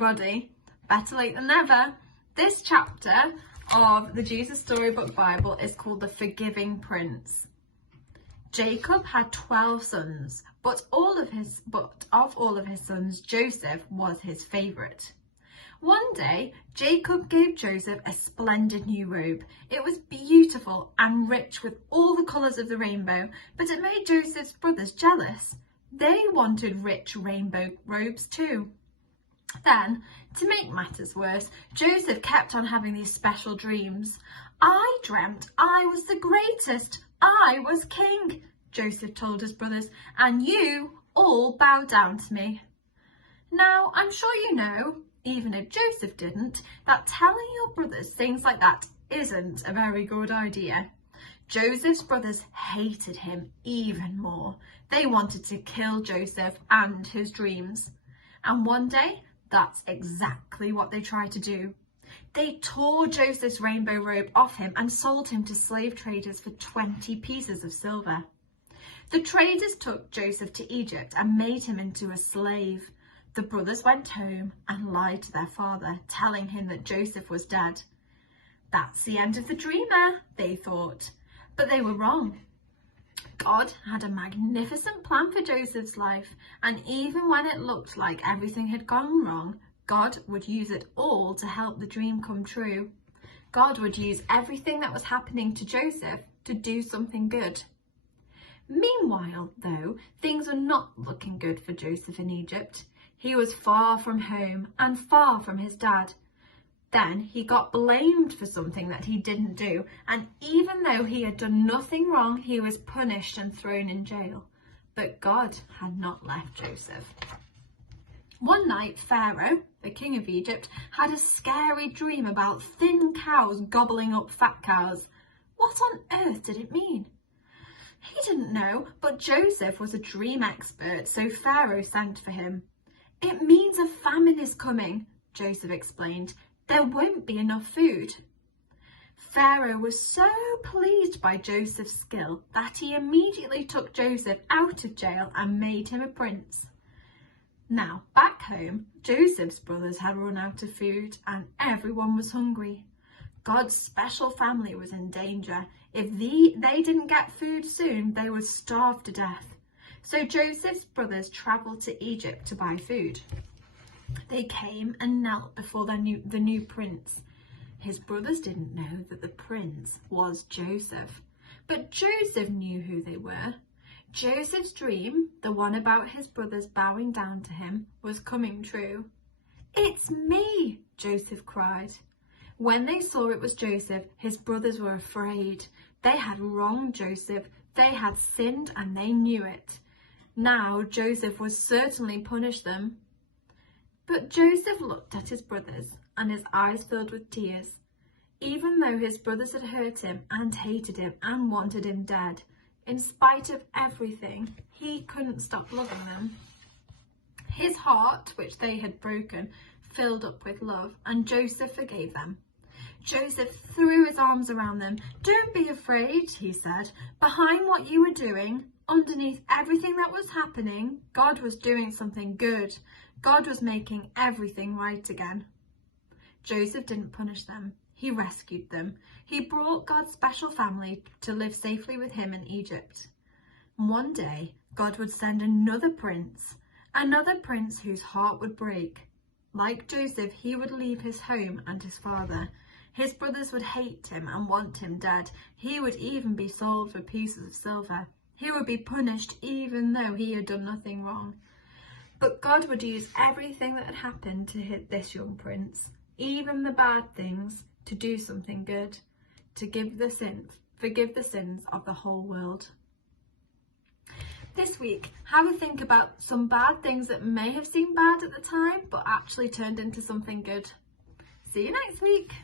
everybody. Better late than never. This chapter of the Jesus Storybook Bible is called The Forgiving Prince. Jacob had 12 sons, but of all of his sons, Joseph was his favourite. One day, Jacob gave Joseph a splendid new robe. It was beautiful and rich with all the colours of the rainbow, but it made Joseph's brothers jealous. They wanted rich rainbow robes too. Then, to make matters worse, Joseph kept on having these special dreams. I dreamt I was the greatest. I was king, Joseph told his brothers, and you all bow down to me. Now, I'm sure you know, even if Joseph didn't, that telling your brothers things like that isn't a very good idea. Joseph's brothers hated him even more. They wanted to kill Joseph and his dreams. And one day, that's exactly what they tried to do. They tore Joseph's rainbow robe off him and sold him to slave traders for 20 pieces of silver. The traders took Joseph to Egypt and made him into a slave. The brothers went home and lied to their father, telling him that Joseph was dead. That's the end of the dreamer, they thought. But they were wrong. God had a magnificent plan for Joseph's life, and even when it looked like everything had gone wrong, God would use it all to help the dream come true. God would use everything that was happening to Joseph to do something good. Meanwhile, though, things were not looking good for Joseph in Egypt. He was far from home and far from his dad. Then he got blamed for something that he didn't do, and even though he had done nothing wrong, he was punished and thrown in jail. But God had not left Joseph. One night, Pharaoh, the king of Egypt, had a scary dream about thin cows gobbling up fat cows. What on earth did it mean? He didn't know, but Joseph was a dream expert, so Pharaoh sent for him. It means a famine is coming, Joseph explained. There won't be enough food. Pharaoh was so pleased by Joseph's skill that he immediately took Joseph out of jail and made him a prince. Now, back home, Joseph's brothers had run out of food and everyone was hungry. God's special family was in danger. If they didn't get food soon, they would starve to death. So Joseph's brothers travelled to Egypt to buy food. They came and knelt before the new prince. His brothers didn't know that the prince was Joseph, but Joseph knew who they were. Joseph's dream, the one about his brothers bowing down to him, was coming true. "It's me," Joseph cried. When they saw it was Joseph, his brothers were afraid. They had wronged Joseph. They had sinned and they knew it. Now Joseph would certainly punish them. But Joseph looked at his brothers and his eyes filled with tears. Even though his brothers had hurt him and hated him and wanted him dead, in spite of everything, he couldn't stop loving them. His heart, which they had broken, filled up with love, and Joseph forgave them. Joseph threw his arms around them. "Don't be afraid," he said. "Behind what you were doing, underneath everything that was happening, God was doing something good. God was making everything right again." Joseph didn't punish them. He rescued them. He brought God's special family to live safely with him in Egypt. One day, God would send another prince whose heart would break. Like Joseph, he would leave his home and his father. His brothers would hate him and want him dead. He would even be sold for pieces of silver. He would be punished even though he had done nothing wrong. But God would use everything that had happened to this young prince, even the bad things, to do something good, to forgive the sins of the whole world. This week, have a think about some bad things that may have seemed bad at the time, but actually turned into something good. See you next week.